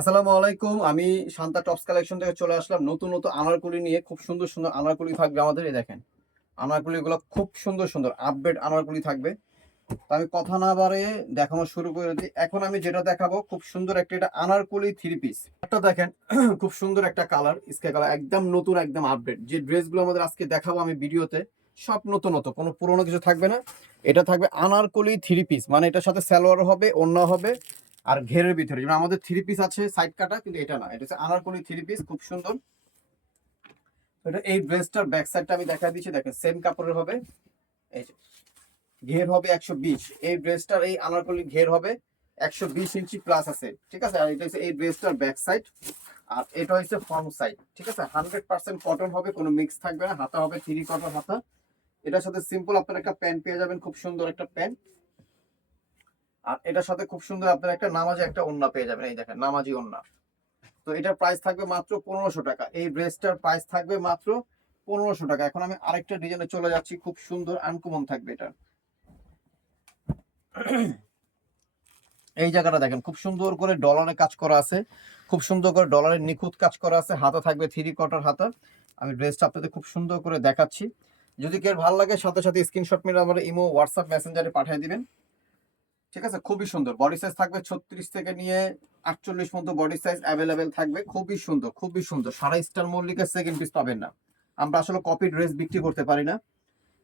আসসালামু আলাইকুম। আমি শান্তা টপস কালেকশন থেকে চলে আসলাম নতুন নতুন আনারকলি নিয়ে। খুব সুন্দর সুন্দর আনারকলি থাকবে আমাদের। এই দেখেন, আনারকলিগুলো খুব সুন্দর সুন্দর আপডেট আনারকলি থাকবে। তো আমি কথা না বাড়িয়ে দেখানো শুরু করে দিই। এখন আমি যেটা দেখাবো খুব সুন্দর একটা এটা আনারকলি থ্রি পিস। একটা দেখেন খুব সুন্দর একটা কালার, স্কাই কালার, একদম নতুন, একদম আপডেট। যে ড্রেসগুলো আমাদের আজকে দেখাবো আমি ভিডিওতে সব নতুন নতুন, কোনো পুরোনো কিছু থাকবে না। এটা থাকবে আনারকলি থ্রি পিস, মানে এটার সাথে সালোয়ার হবে, ওড়না হবে, আর ঘেরের ভিতরে। যেমন আমাদের থ্রি পিস আছে সাইড কাটা, কিন্তু এটা না, এটা হচ্ছে আনারকলি থ্রি পিস, খুব সুন্দর। এটা এই ড্রেসটার ব্যাক সাইডটা আমি দেখা দিচ্ছি, দেখেন সেম কাপড়ের হবে। এই যে ঘের হবে 120, এই ড্রেসটার এই আনারকলি ঘের হবে 120 ইঞ্চি প্লাস আছে, ঠিক আছে। আর এটা হচ্ছে এই ড্রেসটার ব্যাক সাইড, আর এটা হচ্ছে ফ্রন্ট সাইড, ঠিক আছে। 100% কটন হবে, কোনো মিক্স থাকবে না। হাতা হবে থ্রি কটন হাতা। এটার সাথে সিম্পল আপনার একটা প্যান্ট পেয়ে যাবেন, খুব সুন্দর একটা প্যান্ট। আর এটার সাথে খুব সুন্দর আপনার একটা নামাজি একটা ওড়না পেয়ে যাবেন, এই দেখেন নামাজি ওড়না। তো এটার প্রাইস থাকবে মাত্র 1500 টাকা। এই ড্রেসটার প্রাইস থাকবে মাত্র 1500 টাকা। এখন আমি আরেকটা ডিজাইনে চলে যাচ্ছি, খুব সুন্দর আনকমন থাকবে এটা। এই জায়গাটা দেখেন, খুব সুন্দর করে ডলারে কাজ করা আছে, খুব সুন্দর করে ডলারের নিখুঁত কাজ করা আছে। হাতা থাকবে থ্রি কোয়ার্টার হাতা। আমি ড্রেসটা আপনাদের খুব সুন্দর করে দেখাচ্ছি। যদি কেউ ভালো লাগে সাথে সাথে স্ক্রিনশট মেরে আমার ইমো হোয়াটসঅ্যাপ মেসেঞ্জারে পাঠিয়ে দিবেন, ঠিক আছে। খুবই সুন্দর বডি সাইজ থাকবে 36 থেকে নিয়ে 48 পর্যন্ত বডি সাইজ অ্যাভেলেবেল থাকবে। খুবই সুন্দর, খুবই সুন্দর। সারা স্টার মল্লিকের সেকেন্ড পিস পাবেন না, আমরা আসলে কপি ড্রেস বিক্রি করতে পারি না।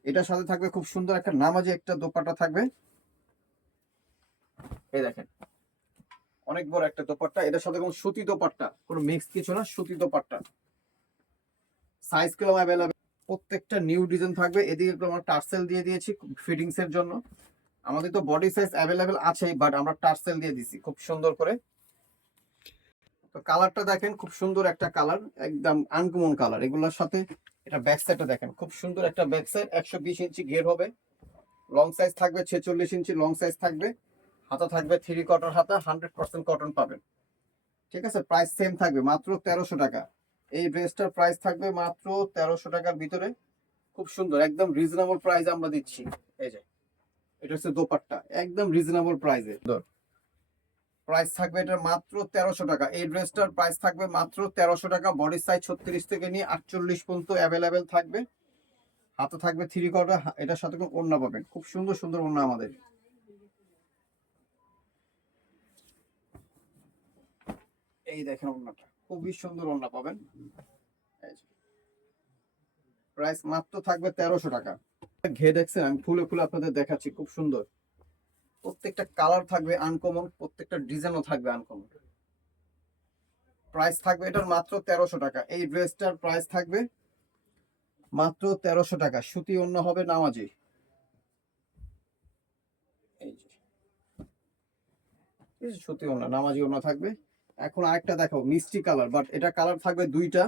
এটার সাথে থাকবে খুব সুন্দর একটা নামাজি একটা দোপাট্টা থাকবে, এই দেখেন অনেক বড় একটা দোপাট্টা। এটার সাথে কোনো সুতি দোপাট্টা, কোনো মিক্স কিছু না, সুতি দোপাট্টা। সাইজ গুলো অ্যাভেলেবেল, প্রত্যেকটা নিউ ডিজাইন থাকবে। এদিকে আমরা টার্সেল দিয়ে দিয়েছি ফিটিংস এর জন্য। আমাদের তো বডি সাইজ অ্যাভেলেবেল আছেই, বাট আমরা টার্সেল দিয়ে দিছি খুব সুন্দর করে। তো কালারটা দেখেন, খুব সুন্দর একটা কালার, একদম আনকমন কালার। এগুলোর সাথে এটা ব্যাক সাইডটা দেখেন, খুব সুন্দর একটা ব্যাক সাইড। 120 ইঞ্চি ঘের হবে, লং সাইজ থাকবে 46 ইঞ্চি লং সাইজ থাকবে। হাতা থাকবে থ্রি কটন হাতা, 100% কটন পাবেন, ঠিক আছে। প্রাইস সেম থাকবে মাত্র 1300 টাকা। এই ড্রেসটার প্রাইস থাকবে মাত্র 1300 টাকার ভিতরে। খুব সুন্দর, একদম রিজনেবল প্রাইস আমরা দিচ্ছি। এই যে এটা হচ্ছে দোপাট্টা, একদম রিজনেবল প্রাইসে। প্রাইস থাকবে এটা মাত্র 1300 টাকা। এই ড্রেসটার প্রাইস থাকবে মাত্র 1300 টাকা। বডি সাইজ 36 থেকে নিয়ে 48 পর্যন্ত অ্যাভেলেবেল থাকবে। হাতে থাকবে থ্রি কোয়ার্টার, এটার সাথে কোনো ওড়না পাবেন, খুব সুন্দর সুন্দর ওড়না আমাদের। এই দেখেন ওড়নাটা, খুবই সুন্দর ওড়না পাবেন। প্রাইস মাত্র থাকবে 1300 টাকা। ঘে দেখছেন, আমি খুলে খুলে আপনাদের দেখাচ্ছি, খুব সুন্দর। প্রত্যেকটা কালার থাকবে আনকমন, প্রত্যেকটা ডিজাইনও থাকবে আনকমন। প্রাইস থাকবে এটার মাত্র 1300 টাকা। এই ড্রেসটার প্রাইস থাকবে মাত্র 1300 টাকা। সুতি ওড়না হবে নামাজি, এই যে এই যে সুতি ওড়না নামাজি ওড়না থাকবে। এখন আরেকটা দেখো মিষ্টি কালার, বাট এটা কালার থাকবে দুইটা,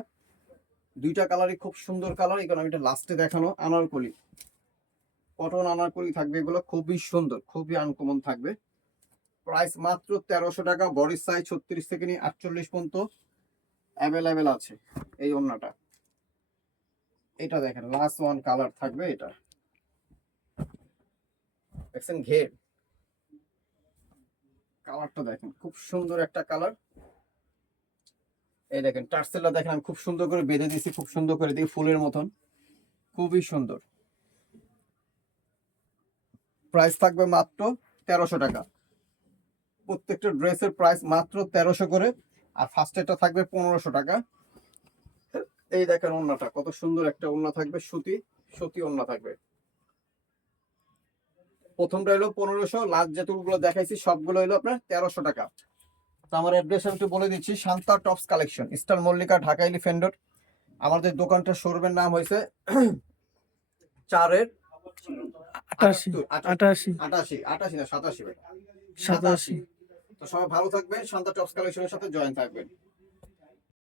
দুইটা কালারই খুব সুন্দর কালার। এখানে আমি এটা লাস্টে দেখানো আনারকলি, কটন আনারকলি থাকবে। এগুলো খুবই সুন্দর, খুবই আনকমন থাকবে। প্রাইস মাত্র 1300 টাকা। বডি সাইজ 36 থেকে নিয়ে 48 পর্যন্ত অ্যাভেলেবেল আছে। এই ওড়নাটা, এটা দেখেন লাস্ট ওয়ান কালার থাকবে। এটা দেখছেন ঘের, কালারটা দেখেন খুব সুন্দর একটা কালার। এই দেখেন টার্সেলটা দেখেন, আমি খুব সুন্দর করে বেঁধে দিয়েছি, খুব সুন্দর করে দিয়ে ফুলের মতন, খুবই সুন্দর। প্রাইস থাকবে মাত্র 1300 টাকা। প্রত্যেকটা ড্রেসের প্রাইস মাত্র 1300 করে। আর ফার্স্টেরটা থাকবে 1500 টাকা। এই দেখেন ওড়নাটা, কত সুন্দর একটা ওড়না থাকবে, সুতি, সুতি ওড়না থাকবে। প্রথমটা হলো 1500, লাস্ট যেগুলো দেখাইছি সবগুলো হলো আপনার 1300 টাকা। তো আমার অ্যাড্রেস আমি একটু বলে দিচ্ছি, Shanta tops collection, eastern Mallika, Dhaka elephant. আমাদের দোকানটার শোরুমের নাম হয়েছে 4-এর 88 88 88 না 87 ভাই, 87। 87। তো সবাই ভালো থাকবেন, শান্তা টপস কালেকশনের সাথে জয়েন থাকবেন।